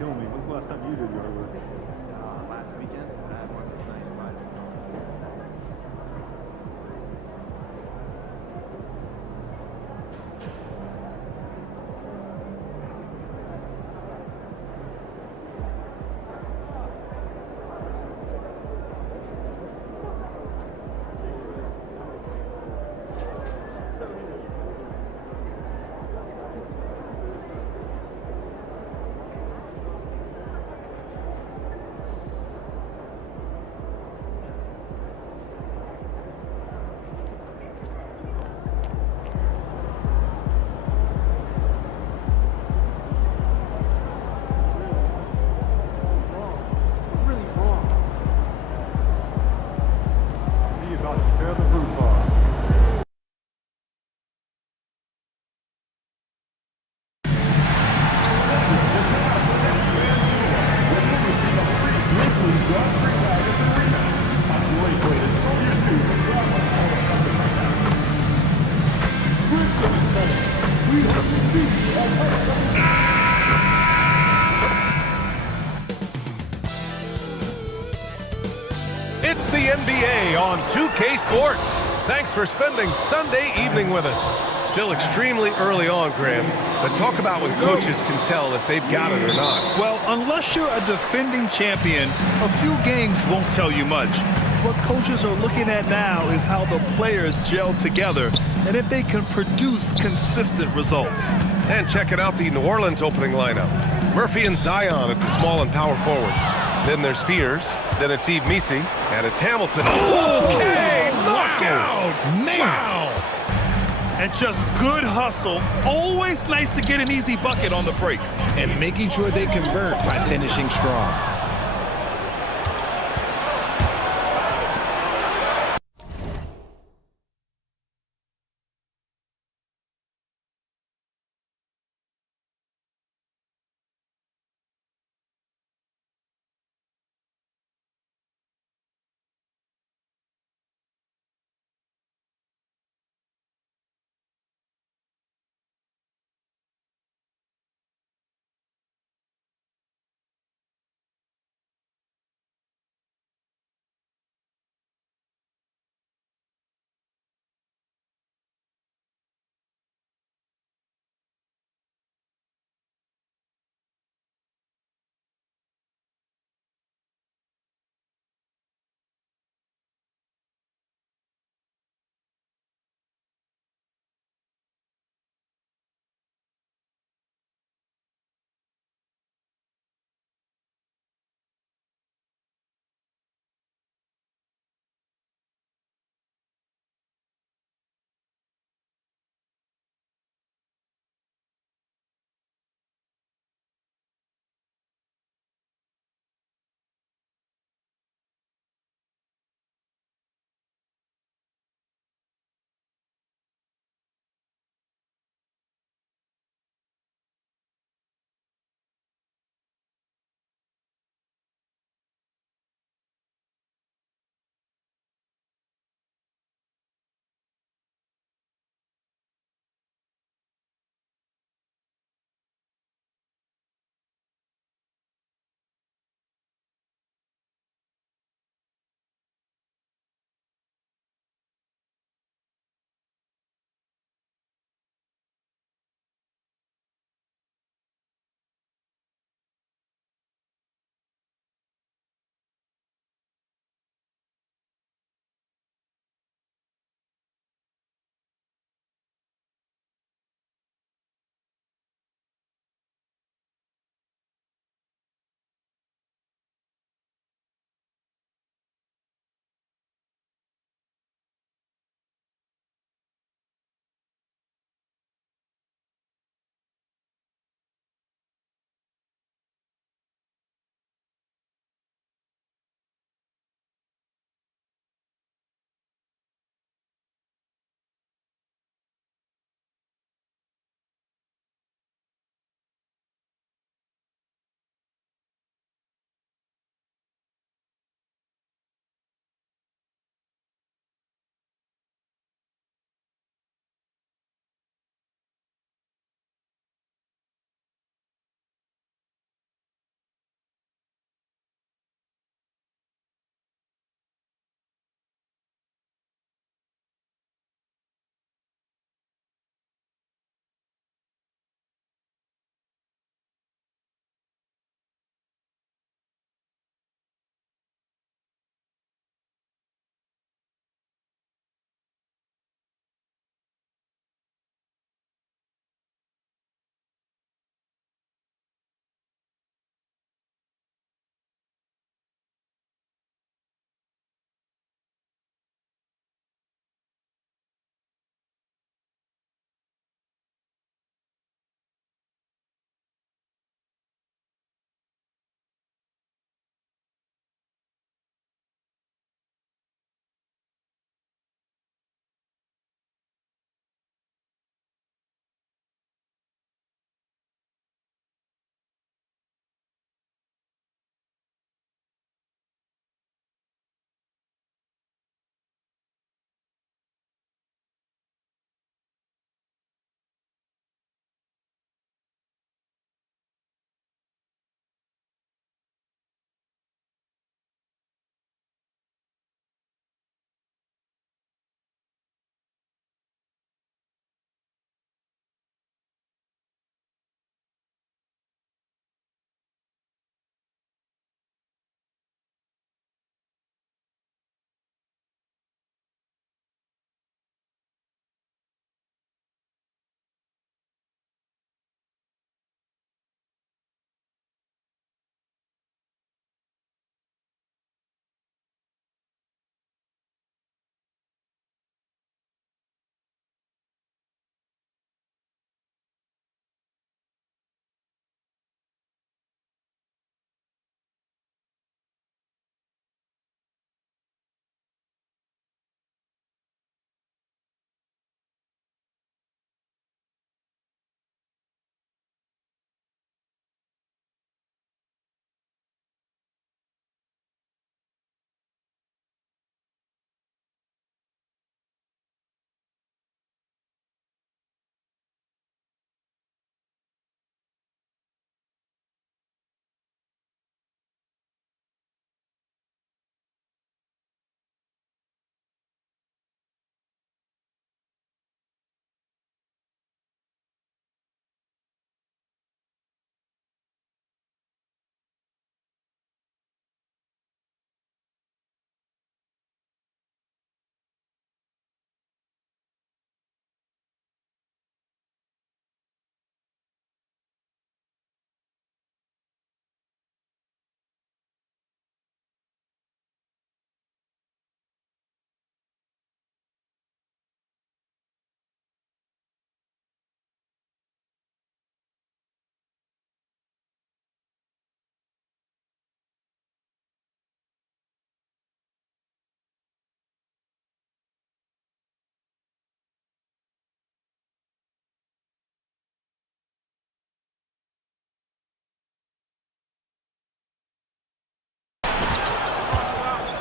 kill me. When's the last time you did yard work? Last weekend, I had one of those nice 5. Tear the roof off. It's the NBA on 2K Sports. Thanks for spending Sunday evening with us. Still extremely early on, Graham, but talk about when coaches can tell if they've got it or not. Well, unless you're a defending champion, a few games won't tell you much. What coaches are looking at now is how the players gel together and if they can produce consistent results. And checking out the New Orleans opening lineup. Murphy and Zion at the small and power forwards. Then there's Fears, then it's Yves Missi, and it's Hamilton. Okay, knockout! Wow! And just good hustle. Always nice to get an easy bucket on the break. And making sure they convert by finishing strong.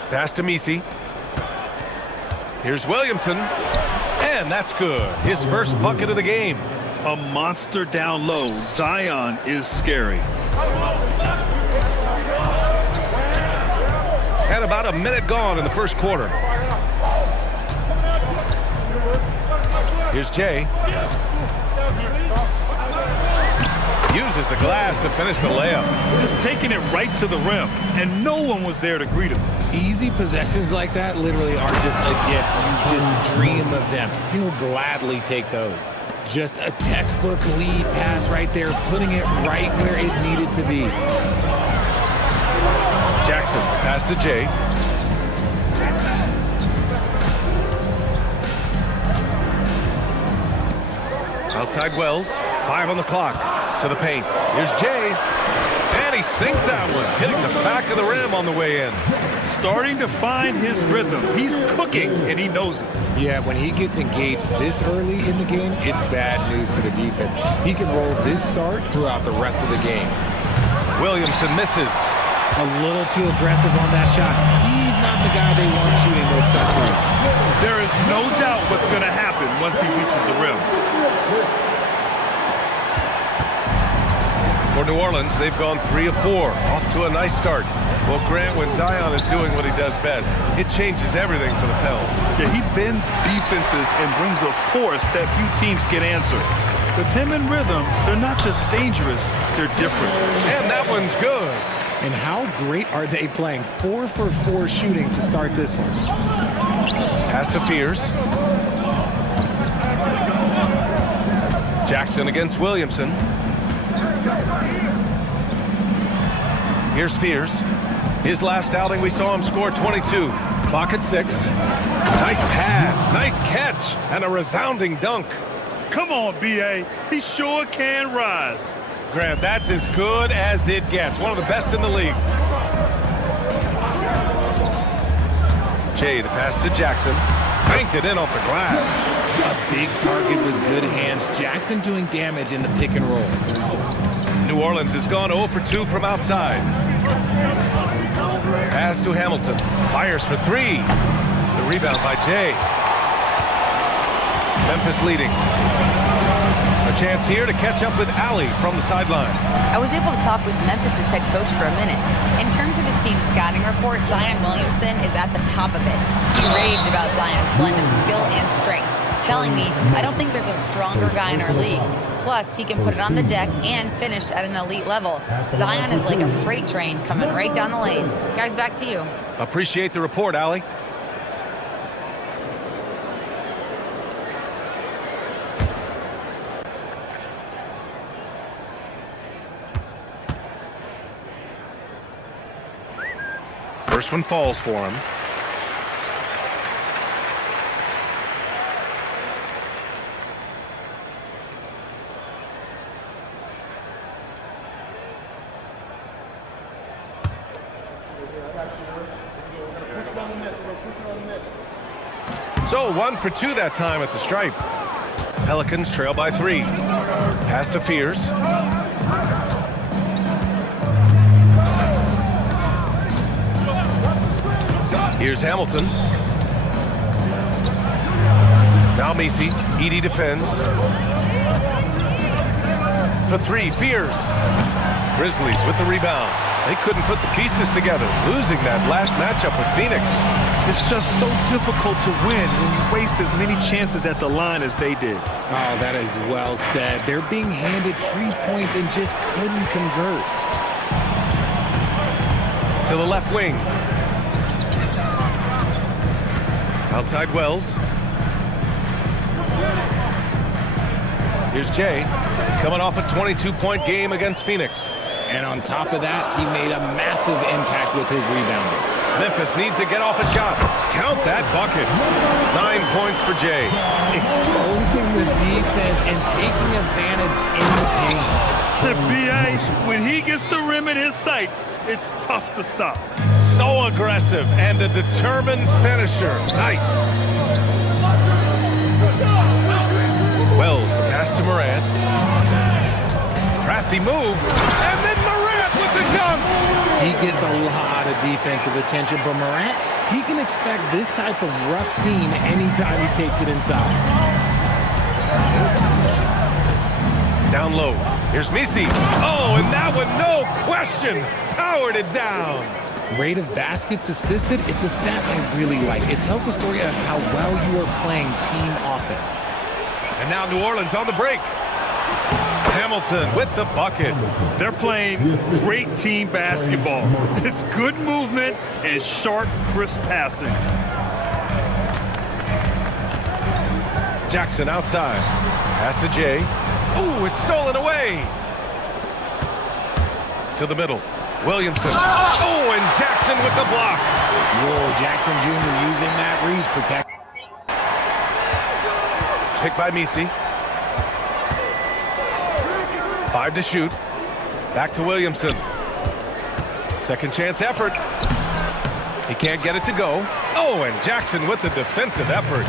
Pass to Messi. Here's Williamson. And that's good. His first bucket of the game. A monster down low. Zion is scary. And about a minute gone in the first quarter. Here's Jay. Uses the glass to finish the layup. Just taking it right to the rim, and no one was there to greet him. Easy possessions like that literally are just a gift. You just dream of them. He'll gladly take those. Just a textbook lead pass right there, putting it right where it needed to be. Jackson, pass to Jay. Outside Wells, 5 on the clock. To the paint. Here's Jay. And he sinks that one, hitting the back of the rim on the way in. Starting to find his rhythm. He's cooking, and he knows it. Yeah, when he gets engaged this early in the game, it's bad news for the defense. He can roll this start throughout the rest of the game. Williamson misses. A little too aggressive on that shot. He's not the guy they want shooting those tough threes. There is no doubt what's going to happen once he reaches the rim. For New Orleans, they've gone 3 of 4, off to a nice start. Well, Grant, when Zion is doing what he does best, it changes everything for the Pels. Yeah, he bends defenses and brings a force that few teams can answer. With him in rhythm, they're not just dangerous, they're different. And that one's good. And how great are they playing? 4 for 4 shooting to start this one. Pass to Fears. Jackson against Williamson. Here's Fears. His last outing, we saw him score 22. Clock at 6. Nice pass, nice catch, and a resounding dunk. Come on, B.A. He sure can rise. Grant, that's as good as it gets. One of the best in the league. Jay, the pass to Jackson. Banked it in off the glass. A big target with good hands. Jackson doing damage in the pick and roll. New Orleans has gone 0 for 2 from outside. Pass to Hamilton. Fires for 3. The rebound by Jay. Memphis leading. A chance here to catch up with Allie from the sideline. I was able to talk with Memphis' head coach for a minute. In terms of his team's scouting report, Zion Williamson is at the top of it. He raved about Zion's blend of skill and strength, telling me, I don't think there's a stronger guy in our league. Plus, he can put it on the deck and finish at an elite level. Zion is like a freight train coming right down the lane. Guys, back to you. Appreciate the report, Allie. First one falls for him. So 1 for 2 that time at the stripe. Pelicans trail by 3. Pass to Fears. Here's Hamilton. Now Messi. Edey defends. For 3, Fears. Grizzlies with the rebound. They couldn't put the pieces together, losing that last matchup with Phoenix. It's just so difficult to win when you waste as many chances at the line as they did. Oh, that is well said. They're being handed free points and just couldn't convert. To the left wing. Outside Wells. Here's Jay, coming off a 22-point game against Phoenix. And on top of that, he made a massive impact with his rebounding. Memphis needs to get off a shot. Count that bucket. 9 points for Jay. Exposing the defense and taking advantage in the paint. B.A., when he gets the rim in his sights, it's tough to stop. So aggressive and a determined finisher. Nice. Wells, the pass to Morant. Crafty move. And then Morant with the dunk. He gets a lot of defensive attention, but Morant He can expect this type of rough scene anytime he takes it inside. Down low. Here's Misi. Oh, and that one, no question, powered it down. Rate of baskets assisted, it's a stat I really like. It tells the story of how well you are playing team offense. And now New Orleans on the break. Hamilton with the bucket. They're playing great team basketball. It's good movement and sharp, crisp passing. Jackson outside. Pass to Jay. Ooh, it's stolen away. To the middle. Williamson. Oh, and Jackson with the block. Whoa, Jackson Jr. using that reach protect. Picked by Misi. 5 to shoot. Back to Williamson. Second chance effort. He can't get it to go. Oh, and Jackson with the defensive effort.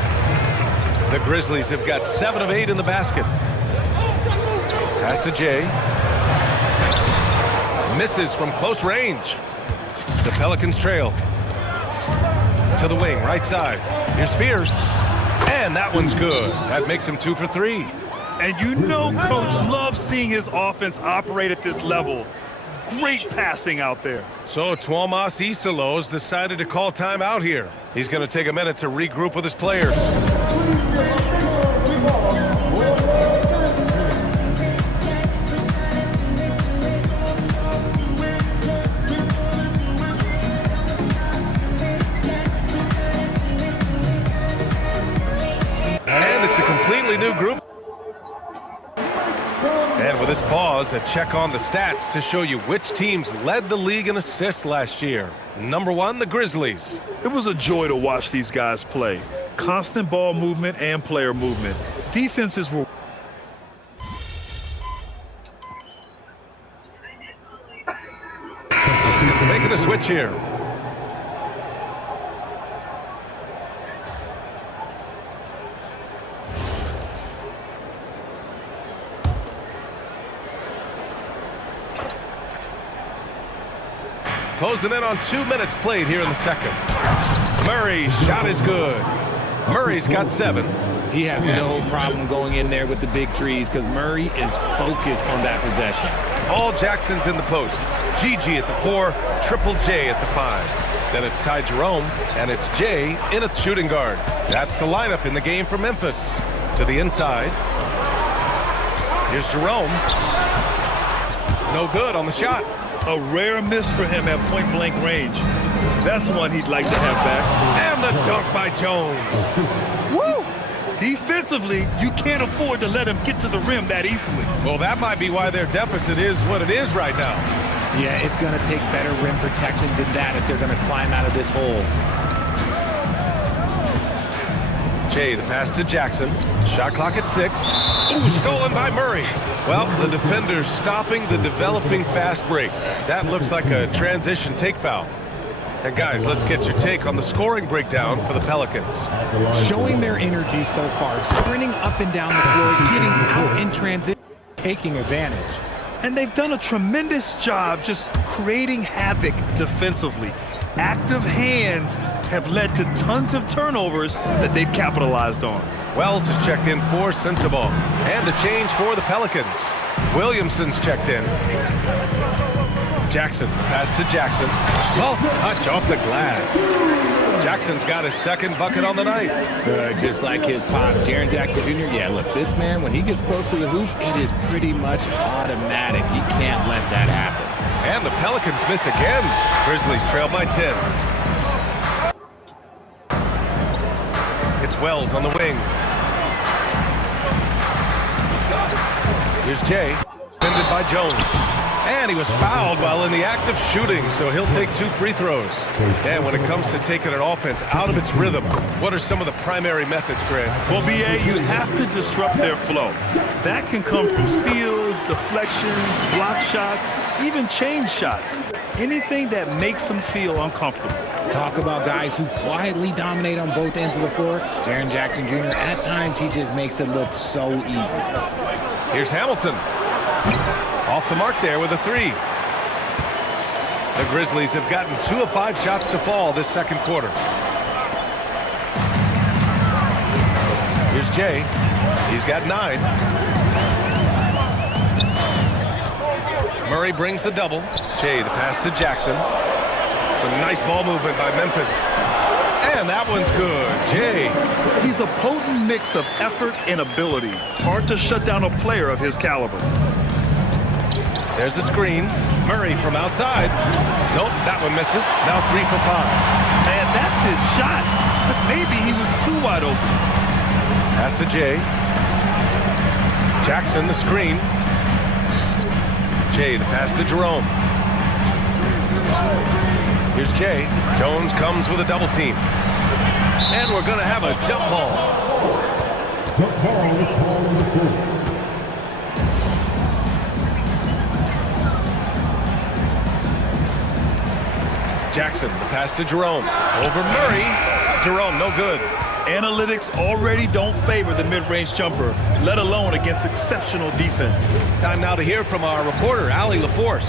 The Grizzlies have got 7 of 8 in the basket. Pass to Jay. Misses from close range. The Pelicans trail. To the wing, right side. Here's Fears. And that one's good. That makes him 2 for 3. And you know Coach loves seeing his offense operate at this level. Great passing out there. So Tuomas Isalos decided to call timeout here. He's going to take a minute to regroup with his players. And it's a completely new group. And with this pause, a check on the stats to show you which teams led the league in assists last year. Number 1, the Grizzlies. It was a joy to watch these guys play. Constant ball movement and player movement. Defenses were... Making a switch here. Closing in on 2 minutes played here in the second. Murray's shot is good. Murray's got 7. He has no problem going in there with the big threes because Murray is focused on that possession. All Jackson's in the post. Gigi at the 4, Triple J at the 5. Then it's Ty Jerome, and it's Jay in a shooting guard. That's the lineup in the game for Memphis. To the inside. Here's Jerome. No good on the shot. A rare miss for him at point-blank range. That's one he'd like to have back. And the dunk by Jones. Woo! Defensively, you can't afford to let him get to the rim that easily. Well, that might be why their deficit is what it is right now. Yeah, it's going to take better rim protection than that if they're going to climb out of this hole. Jay, the pass to Jackson. Shot clock at 6. Ooh, stolen by Murray. Well, the defender's stopping the developing fast break. That looks like a transition take foul. And guys, let's get your take on the scoring breakdown for the Pelicans. Showing their energy so far, sprinting up and down the floor, getting out in transition, taking advantage. And they've done a tremendous job just creating havoc defensively. Active hands have led to tons of turnovers that they've capitalized on. Wells is checked in for Sensabaugh. And a change for the Pelicans. Williamson's checked in. Jackson, pass to Jackson. Soft touch off the glass. Jackson's got his second bucket on the night. Just like his pop, Jaren Jackson Jr. Yeah, look, this man, when he gets close to the hoop, it is pretty much automatic. You can't let that happen. And the Pelicans miss again. Grizzlies trail by 10. It's Wells on the wing. Here's Jay, defended by Jones. And he was fouled while in the act of shooting, so he'll take 2 free throws. And when it comes to taking an offense out of its rhythm, what are some of the primary methods, Grant? Well, B.A., you have to disrupt their flow. That can come from steals, deflections, block shots, even change shots. Anything that makes them feel uncomfortable. Talk about guys who quietly dominate on both ends of the floor. Jaren Jackson Jr., at times, he just makes it look so easy. Here's Hamilton. Off the mark there with a 3. The Grizzlies have gotten 2 of 5 shots to fall this second quarter. Here's Jay. He's got 9. Murray brings the double. Jay, the pass to Jackson. Some nice ball movement by Memphis. And that one's good. Jay. He's a potent mix of effort and ability. Hard to shut down a player of his caliber. There's a screen. Murray from outside. Nope, that one misses. Now 3 for 5. Man, that's his shot. But maybe he was too wide open. Pass to Jay. Jackson, the screen. Jay, the pass to Jerome. Here's Jay. Jones comes with a double team. And we're going to have a jump ball. Jump ball is called on the field. Jackson, the pass to Jerome. Over Murray. Jerome, no good. Analytics already don't favor the mid-range jumper, let alone against exceptional defense. Time now to hear from our reporter, Allie LaForce.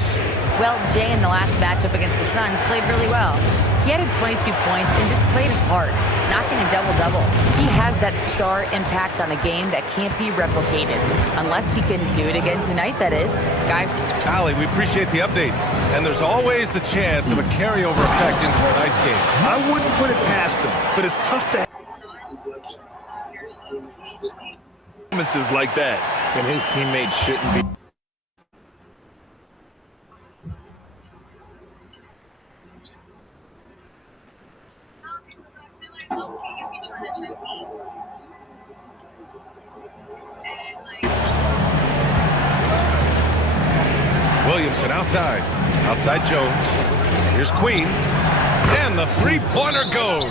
Well, Jay in the last matchup against the Suns played really well. He added 22 points and just played hard, notching a double-double. He has that star impact on a game that can't be replicated. Unless he can do it again tonight, that is. Guys. Allie, we appreciate the update. And there's always the chance of a carryover effect into tonight's game. I wouldn't put it past him, but it's tough to have performances like that. And his teammates shouldn't be. Williamson outside. Outside Jones. Here's Queen. And the three-pointer goes.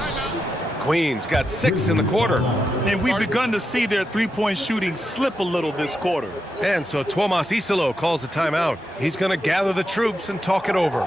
Queen's got 6 in the quarter. And we've begun to see their three-point shooting slip a little this quarter. And so Tuomas Isalo calls the timeout. He's going to gather the troops and talk it over.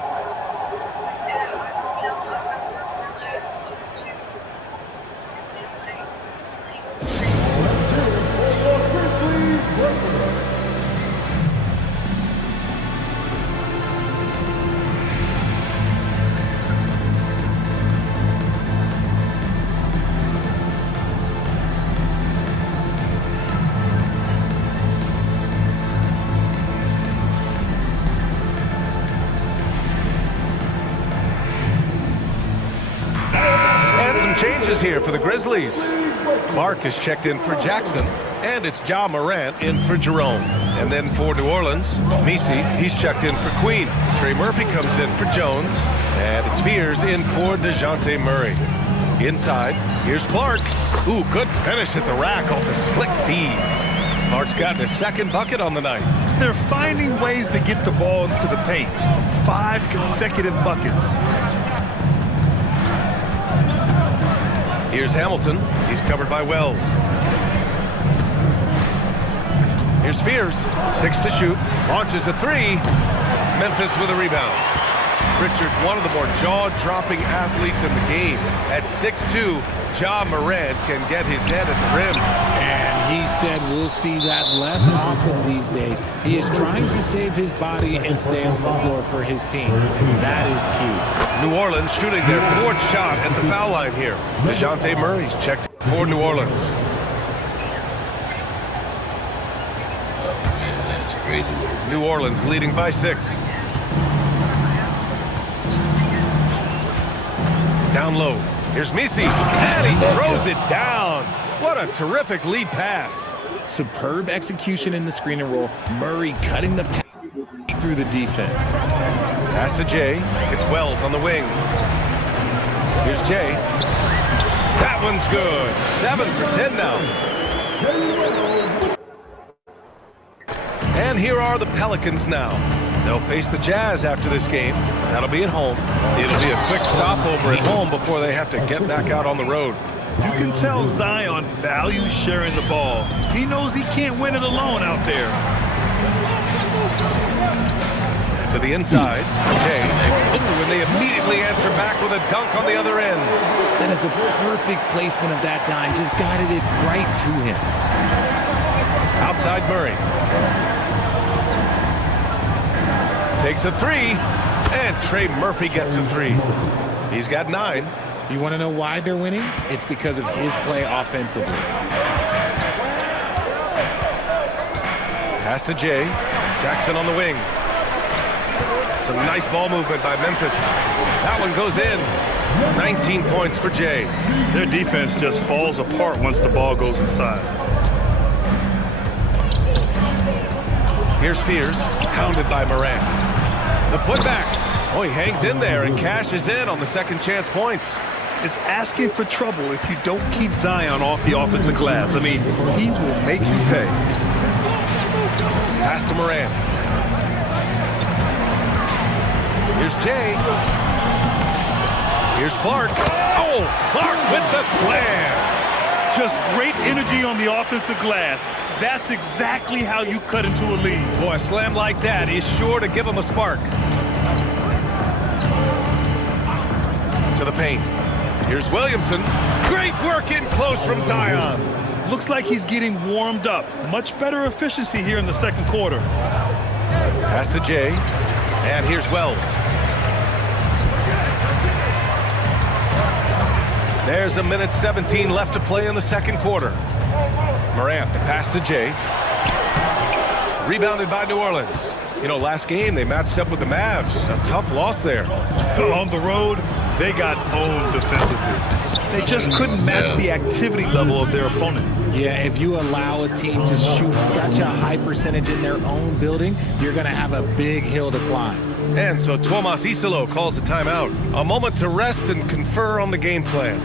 Changes here for the Grizzlies. Clark is checked in for Jackson, and it's Ja Morant in for Jerome. And then for New Orleans, Misi, he's checked in for Queen. Trey Murphy comes in for Jones, and it's Fears in for DeJounte Murray. Inside, here's Clark. Ooh, good finish at the rack off the slick feed. Clark's gotten his second bucket on the night. They're finding ways to get the ball into the paint. 5 consecutive buckets. Here's Hamilton. He's covered by Wells. Here's Fears. 6 to shoot. Launches a 3. Memphis with a rebound. Richard, one of the more jaw-dropping athletes in the game. At 6'2", Ja Morant can get his head at the rim. And he said we'll see that less often these days. He is trying to save his body and stay on the floor for his team. That is key. New Orleans shooting their 4th shot at the foul line here. DeJounte Murray's checked for New Orleans. New Orleans leading by 6. Down low. Here's Misi, and he throws it down. What a terrific lead pass. Superb execution in the screen and roll. Murray cutting the pass through the defense. Pass to Jay. It's Wells on the wing. Here's Jay. That one's good. 7 for 10 now. And here are the Pelicans now. They'll face the Jazz after this game. That'll be at home. It'll be a quick stopover at home before they have to get back out on the road. You can tell Zion values sharing the ball. He knows he can't win it alone out there. To the inside. Jay. Ooh, and they immediately answer back with a dunk on the other end. That is a perfect placement of that dime. Just guided it right to him. Outside Murray. Takes a 3, And Trey Murphy gets a 3. He's got 9. You want to know why they're winning? It's because of his play offensively. Pass to Jay. Jackson on the wing. Some nice ball movement by Memphis. That one goes in. 19 points for Jay. Their defense just falls apart once the ball goes inside. Here's Fears, hounded by Morant. The putback. Oh, he hangs in there and cashes in on the second chance points. It's asking for trouble if you don't keep Zion off the offensive glass. I mean, he will make you pay. Pass to Morant. Here's Jay. Here's Clark. Oh, Clark with the slam. Just great energy on the offensive glass. That's exactly how you cut into a lead. Boy, a slam like that is sure to give him a spark. To the paint. Here's Williamson. Great work in close from Zion. Looks like he's getting warmed up. Much better efficiency here in the second quarter. Pass to Jay. And here's Wells. There's 1:17 left to play in the second quarter. Morant, the pass to Jay. Rebounded by New Orleans. You know, last game they matched up with the Mavs. A tough loss there. On the road, they got owned defensively. They just couldn't match the activity level of their opponent. Yeah, if you allow a team to shoot such a high percentage in their own building, you're going to have a big hill to climb. And so Tuomas Isalo calls the timeout. A moment to rest and confer on the game plan.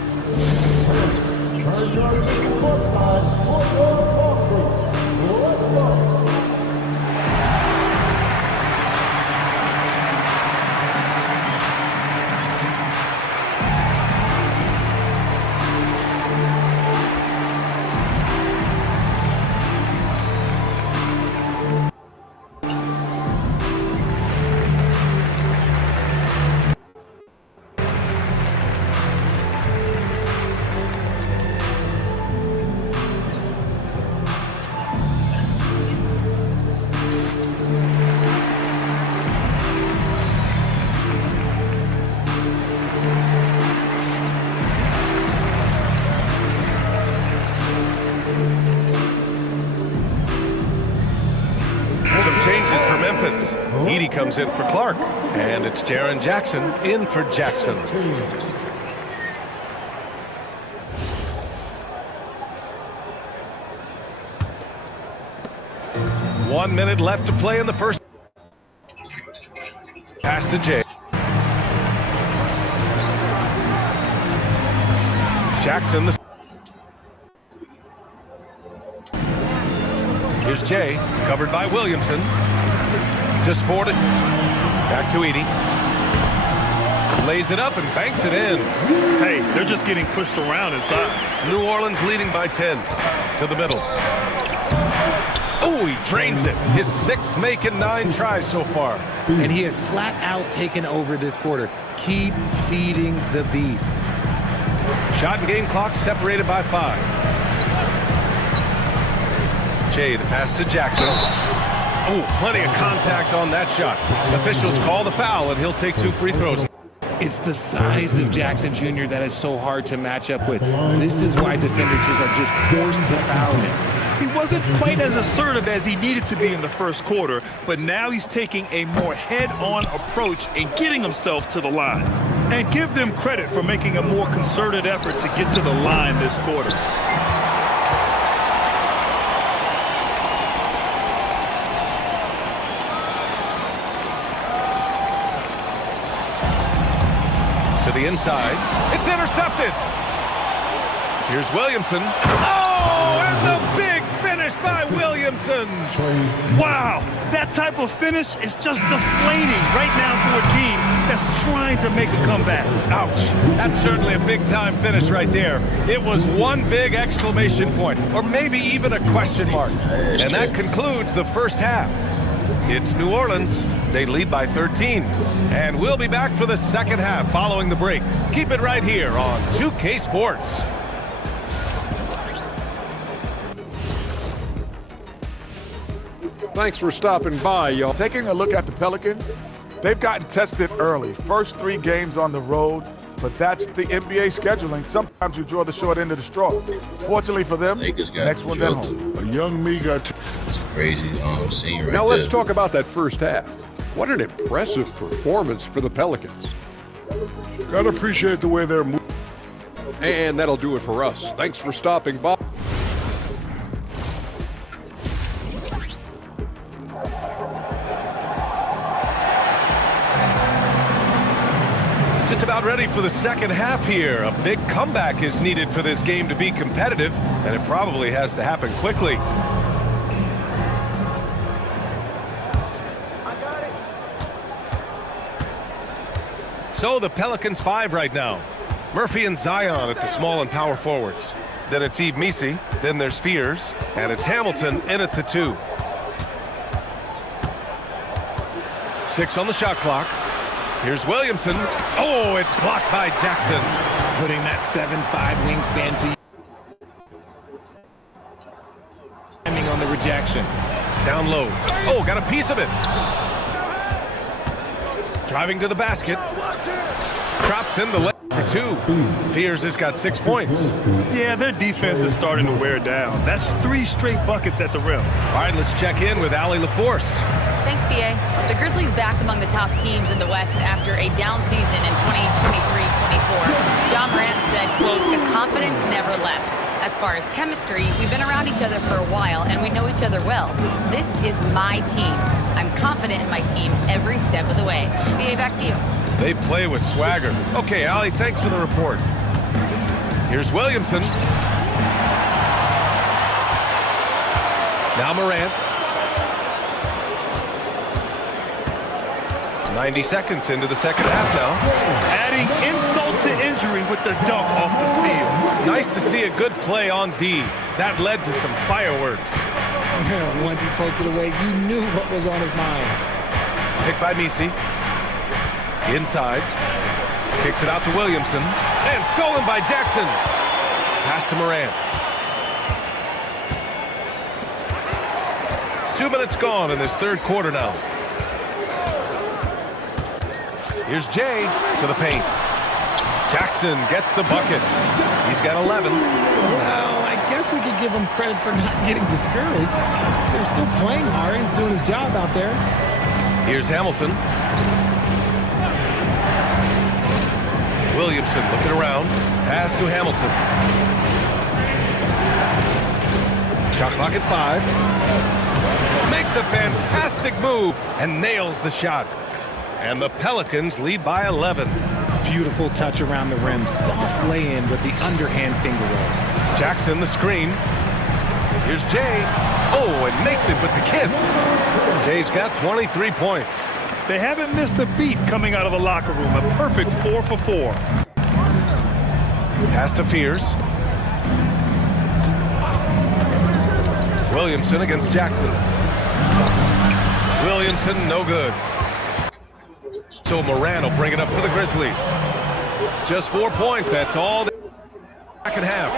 Edey comes in for Clark, and it's Jaren Jackson in for Jackson. One minute left to play in the first. Pass to Jay. Jackson. Here's Jay, covered by Williamson. Just forward it. Back to Edey. Lays it up and banks it in. Hey, they're just getting pushed around inside. New Orleans leading by 10. To the middle. Oh, he drains it. His 6th make in 9 tries so far. And he has flat out taken over this quarter. Keep feeding the beast. Shot and game clock separated by 5. Jay, the pass to Jackson. Oh, plenty of contact on that shot. Officials call the foul, and he'll take 2 free throws. It's the size of Jackson Jr. that is so hard to match up with. This is why defenders are just forced to foul him. He wasn't quite as assertive as he needed to be in the first quarter, but now he's taking a more head-on approach and getting himself to the line. And give them credit for making a more concerted effort to get to the line this quarter. To the inside. It's intercepted. Here's Williamson. Oh, and the big finish by Williamson. Wow, that type of finish is just deflating right now for a team that's trying to make a comeback. Ouch. That's certainly a big-time finish right there. It was one big exclamation point, or maybe even a question mark. And that concludes the first half. It's New Orleans. They lead by 13. And we'll be back for the second half following the break. Keep it right here on 2K Sports. Thanks for stopping by, y'all. Taking a look at the Pelicans, They've gotten tested early. First 3 games on the road, but that's the NBA scheduling. Sometimes you draw the short end of the straw. Fortunately for them, Lakers got next one's at drilled. home. A young me got It's a crazy scene right Now let's there. talk about that first half. What an impressive performance for the Pelicans. gotta appreciate the way they're moving. And that'll do it for us. Thanks for stopping by. Just about ready for the second half here. A big comeback is needed for this game to be competitive, and it probably has to happen quickly. So the Pelicans 5 right now. Murphy and Zion at the small and power forwards. Then it's Yves Missi. Then there's Fears. And it's Hamilton in at the 2. 6 on the shot clock. Here's Williamson. Oh, it's blocked by Jackson. Putting that 7'5" wingspan to timing on the rejection. Down low. Oh, got a piece of it. Driving to the basket. Drops in the leg for 2. Fears has got 6 points. Yeah, their defense is starting to wear down. That's 3 straight buckets at the rim. All right, let's check in with Allie LaForce. Thanks, BA. The Grizzlies back among the top teams in the West after a down season in 2023-24. John Morant said, quote, "The confidence never left. As far as chemistry, we've been around each other for a while and we know each other well. This is my team. I'm confident in my team every step of the way." BA, back to you. They play with swagger. Okay, Allie, thanks for the report. Here's Williamson. Now Morant. 90 seconds into the second half now. Adding insult to injury with the dunk off the steal. Nice to see a good play on D. That led to some fireworks. Once he poked it away, you knew what was on his mind. Picked by Missi. Inside. Kicks it out to Williamson. And stolen by Jackson. Pass to Morant. 2 minutes gone in this third quarter now. Here's Jay to the paint. Jackson gets the bucket. He's got 11. Well, I guess we could give him credit for not getting discouraged. They're still playing hard. He's doing his job out there. Here's Hamilton. Williamson looking around. Pass to Hamilton. Shot clock at 5. Makes a fantastic move and nails the shot. And the Pelicans lead by 11. Beautiful touch around the rim. Soft lay-in with the underhand finger roll. Jackson the screen. Here's Jay. Oh, and makes it with the kiss. Jay's got 23 points. They haven't missed a beat coming out of the locker room. A perfect 4 for 4. Pass to Fears. Williamson against Jackson. Williamson, no good. So Moran will bring it up for the Grizzlies. Just 4 points, that's all the second half.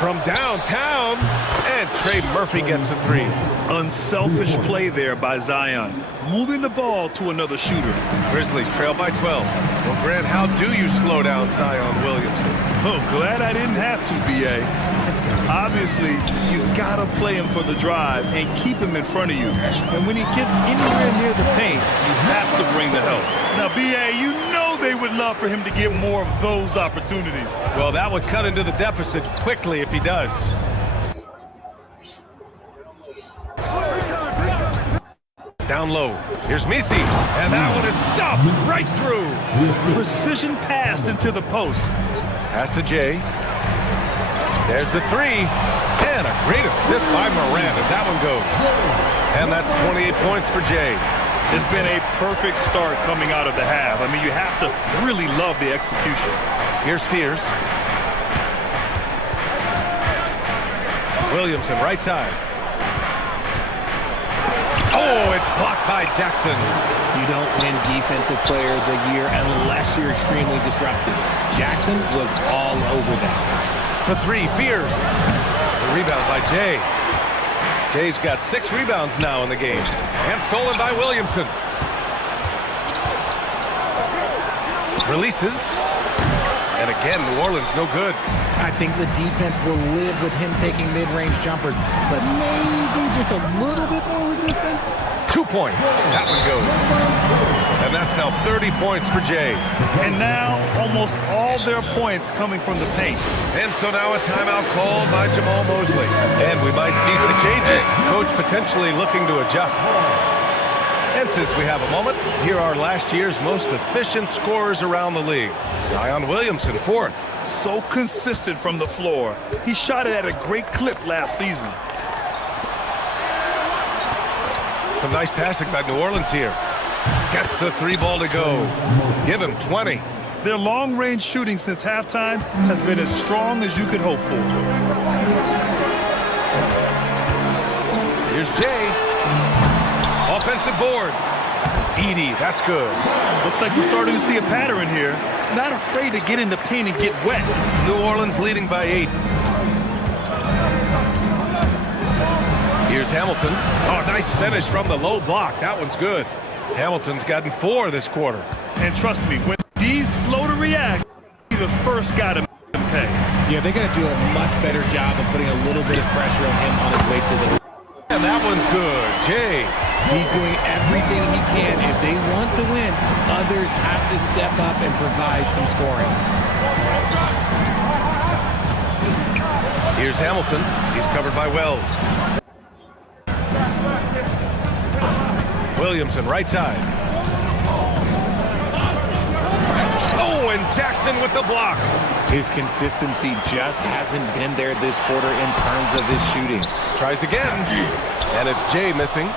From downtown, and Trey Murphy gets a 3. Unselfish play there by Zion. Moving the ball to another shooter. Grizzlies trail by 12. Well, Grant, how do you slow down Zion Williamson? Oh, glad I didn't have to, BA. Obviously, you've got to play him for the drive and keep him in front of you. And when he gets anywhere near the paint, you have to bring the help. Now, BA, you know they would love for him to get more of those opportunities. Well, that would cut into the deficit quickly if he does. Down low. Here's Missi. And that one is stuffed right through. Precision pass into the post. Pass to Jay. There's the 3. And a great assist by Morant as that one goes. And that's 28 points for Jay. It's been a perfect start coming out of the half. I mean, you have to really love the execution. Here's Fears. Williamson, right side. Oh, it's blocked by Jackson. You don't win Defensive Player of the Year unless you're extremely disruptive. Jackson was all over that. For 3, Fears. The rebound by Jay. Jay's got 6 rebounds now in the game. And stolen by Williamson. Releases. And again, New Orleans no good. I think the defense will live with him taking mid-range jumpers, but maybe just a little bit more resistance. 2 points. That one goes. And that's now 30 points for Jay. And now almost all their points coming from the paint. And so now a timeout called by Jamal Mosley. And we might see some changes. Coach potentially looking to adjust. And since we have a moment, here are last year's most efficient scorers around the league. Zion Williamson, 4th. So consistent from the floor. He shot it at a great clip last season. Some nice passing by New Orleans here. Gets the 3 ball to go. Give him 20. Their long-range shooting since halftime has been as strong as you could hope for. Here's Jay. Offensive board. Edey, that's good. Looks like we're starting to see a pattern here. Not afraid to get in the paint and get wet. New Orleans leading by 8. Here's Hamilton. Oh, nice finish from the low block. That one's good. Hamilton's gotten 4 this quarter. And trust me, when he's slow to react, he's the first guy to pay. Yeah, they're going to do a much better job of putting a little bit of pressure on him on his way to the... And that one's good. Jay. He's doing everything he can. If they want to win, others have to step up and provide some scoring. Here's Hamilton. He's covered by Wells. Williamson, right side. Oh, and Jackson with the block. His consistency just hasn't been there this quarter in terms of his shooting. Tries again. And it's Jay missing.